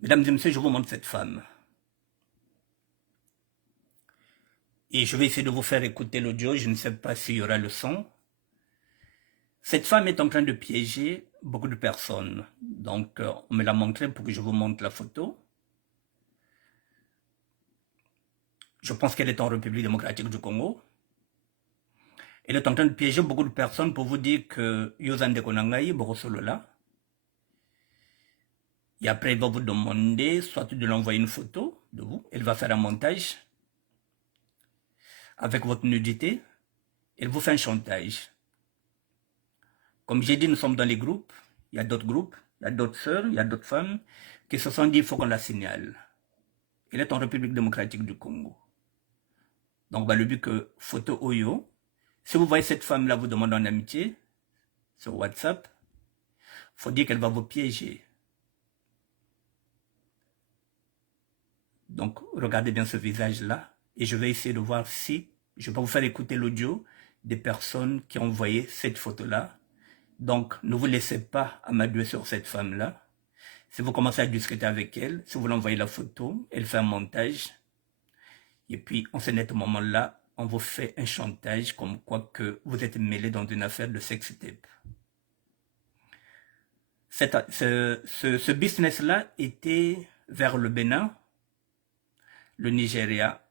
Mesdames et messieurs, je vous montre cette femme. Et je vais essayer de vous faire écouter l'audio, je ne sais pas s'il y aura le son. Cette femme est en train de piéger beaucoup de personnes. Donc, on me l'a montré pour que je vous montre la photo. Je pense qu'elle est en République démocratique du Congo. Elle est en train de piéger beaucoup de personnes pour vous dire que Yozande Konangaï, Borosolola. Et après, elle va vous demander soit de l'envoyer une photo de vous. Elle va faire un montage avec votre nudité. Elle vous fait un chantage. Comme j'ai dit, nous sommes dans les groupes. Il y a d'autres groupes, il y a d'autres sœurs, il y a d'autres femmes qui se sont dit il faut qu'on la signale. Elle est en République démocratique du Congo. Donc, le but que photo Oyo, si vous voyez cette femme-là vous demande en amitié sur WhatsApp, il faut dire qu'elle va vous piéger. Donc, regardez bien ce visage-là et je vais essayer de voir si je peux vous faire écouter l'audio des personnes qui ont envoyé cette photo-là. Donc, ne vous laissez pas amadouer sur cette femme-là. Si vous commencez à discuter avec elle, si vous l'envoyez la photo, elle fait un montage. Et puis, en ce net moment-là, on vous fait un chantage comme quoi que vous êtes mêlé dans une affaire de sex-tape. Ce business-là était vers le Bénin, le Nigeria.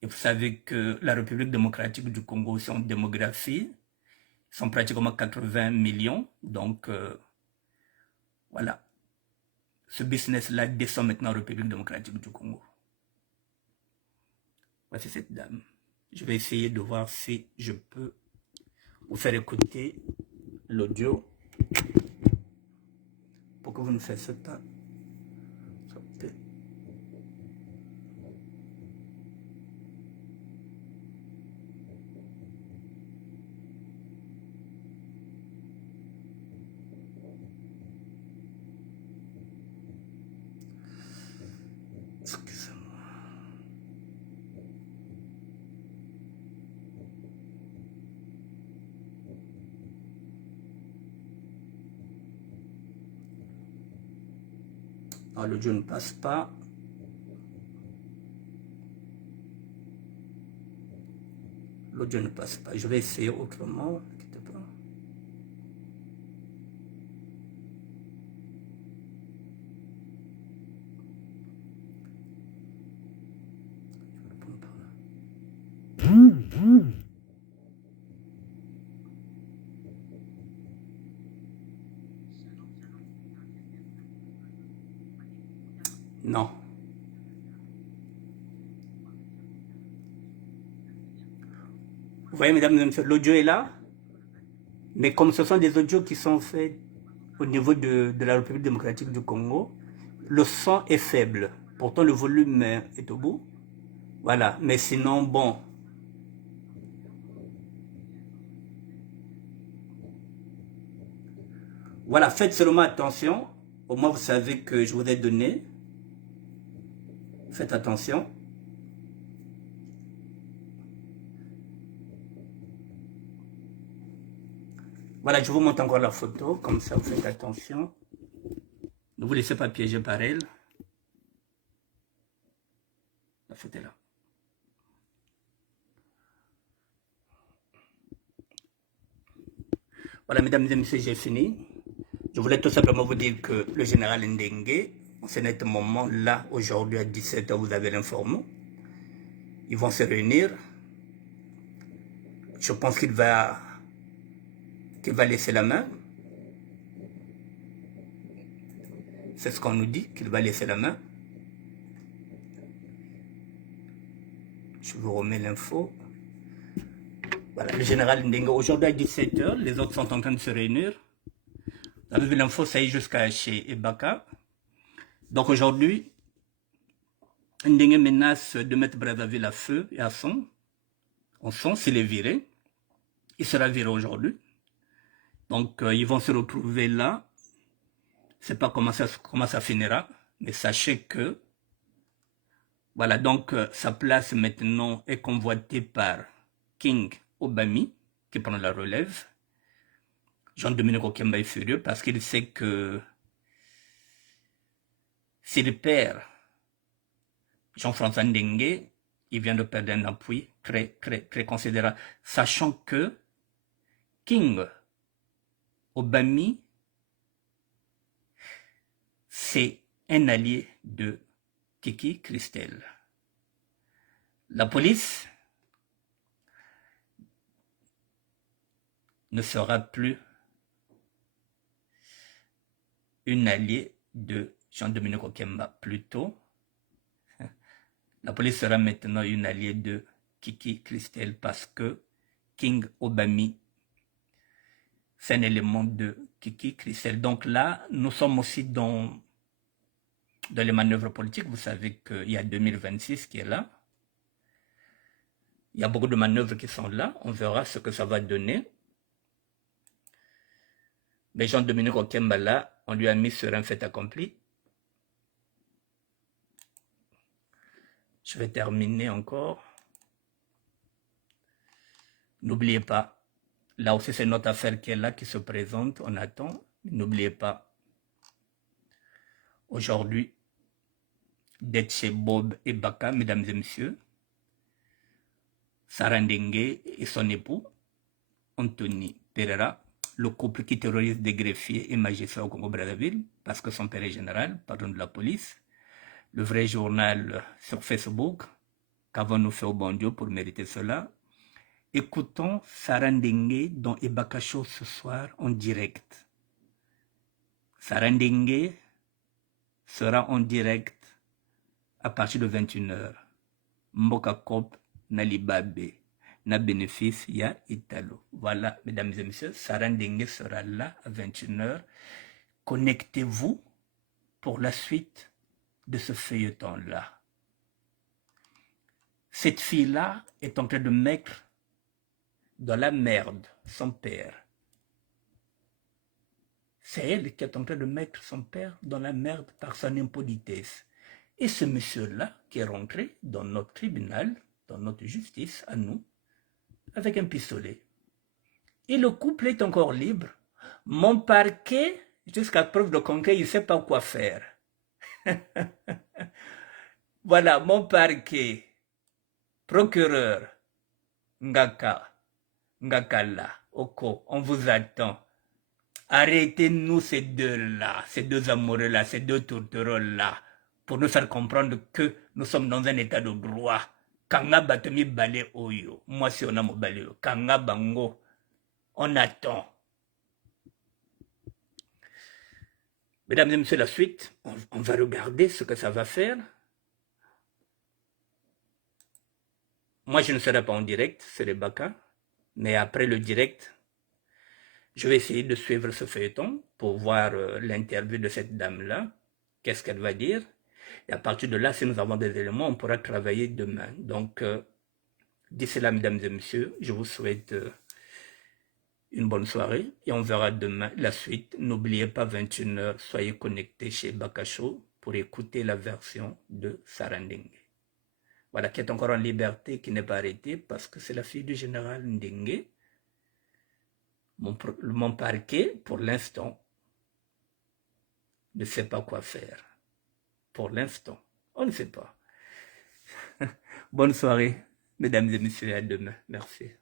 Et vous savez que la République démocratique du Congo, c'est en démographie. Ils sont pratiquement 80 millions. Donc, voilà. Ce business-là descend maintenant en République démocratique du Congo. Voici cette dame. Je vais essayer de voir si je peux vous faire écouter l'audio pour que vous ne fassiez pas. Excusez-moi. Non, l'audio ne passe pas. L'audio ne passe pas. Je vais essayer autrement. N'inquiétez pas. Je vais répondre par là. Non. Vous voyez, mesdames et messieurs, l'audio est là. Mais comme ce sont des audios qui sont faits au niveau de la République démocratique du Congo, le son est faible. Pourtant, le volume est au bout. Voilà. Mais sinon, bon. Voilà, faites seulement attention. Au moins, vous savez que je vous ai donné. Faites attention. Voilà, je vous montre encore la photo. Comme ça, vous faites attention. Ne vous laissez pas piéger par elle. La photo est là. Voilà, mesdames et messieurs, j'ai fini. Je voulais tout simplement vous dire que le général Ndengue, en ce net moment, là, aujourd'hui à 17 h, vous avez l'informé. Ils vont se réunir. Je pense qu'il va laisser la main. C'est ce qu'on nous dit, qu'il va laisser la main. Je vous remets l'info. Voilà, le général Ndengue, aujourd'hui à 17 h, les autres sont en train de se réunir. Vous avez vu l'info, ça y est jusqu'à chez Ebaka. Donc aujourd'hui, Ndengue menace de mettre Brazzaville à feu et à son. En son, s'il est viré. Il sera viré aujourd'hui. Donc ils vont se retrouver là. Je ne sais pas comment ça finira, mais sachez que, voilà, donc sa place maintenant est convoitée par King Obami, qui prend la relève. Jean-Dominique Okemba est furieux parce qu'il sait que s'il perd Jean-François Ndengue, il vient de perdre un appui très considérable, sachant que King Obami, c'est un allié de Kiki Christelle. La police ne sera plus une alliée de Jean-Dominique Okemba. Plutôt, la police sera maintenant une alliée de Kiki Christelle parce que King Obami, c'est un élément de Kiki Christelle. Donc là, nous sommes aussi dans les manœuvres politiques. Vous savez qu'il y a 2026 qui est là. Il y a beaucoup de manœuvres qui sont là. On verra ce que ça va donner. Mais Jean-Dominique Okemba, là, on lui a mis sur un fait accompli. Je vais terminer encore. N'oubliez pas, là aussi c'est notre affaire qui est là, qui se présente, on attend. N'oubliez pas, aujourd'hui, d'être chez Bob et Baka, mesdames et messieurs, Sarah Ndengue et son époux, Anthony Pereira, le couple qui terrorise des greffiers et magistrats au Congo-Brazzaville, parce que son père est général, pardon de la police, le vrai journal sur Facebook, qu'avons-nous fait au bon Dieu pour mériter cela, Écoutons Sarandengue dans Ebakacho ce soir en direct. Sarandengue sera en direct à partir de 21h. Mboka Kop Nalibabe. Na bénéfice, il y a Italo. Voilà, mesdames et messieurs, Sarandengue sera là à 21h. Connectez-vous pour la suite de ce feuilleton-là. Cette fille-là est en train de mettre dans la merde son père. C'est elle qui est en train de mettre son père dans la merde par son impolitesse. Et ce monsieur-là qui est rentré dans notre tribunal, dans notre justice, à nous, avec un pistolet. Et le couple est encore libre. Mon parquet, jusqu'à preuve de contraire, il ne sait pas quoi faire. Voilà, mon parquet, procureur, Ngakala, Oko, on vous attend. Arrêtez-nous ces deux-là, ces deux amoureux-là, ces deux tourtereaux-là, pour nous faire comprendre que nous sommes dans un état de droit. Kanga Batomi Bale Oyo, moi si on a mon balé, Kanga Bango, on attend. Mesdames et messieurs, la suite, on va regarder ce que ça va faire. Moi, je ne serai pas en direct, c'est les Baka, mais après le direct, je vais essayer de suivre ce feuilleton pour voir l'interview de cette dame-là, qu'est-ce qu'elle va dire. Et à partir de là, si nous avons des éléments, on pourra travailler demain. Donc, d'ici là, mesdames et messieurs, je vous souhaite une bonne soirée et on verra demain la suite. N'oubliez pas 21h, soyez connectés chez Bakacho pour écouter la version de Sarandengue. Voilà, qui est encore en liberté, qui n'est pas arrêtée parce que c'est la fille du général Ndengue. Mon parquet, pour l'instant, ne sait pas quoi faire. Pour l'instant, on ne sait pas. Bonne soirée, mesdames et messieurs, à demain. Merci.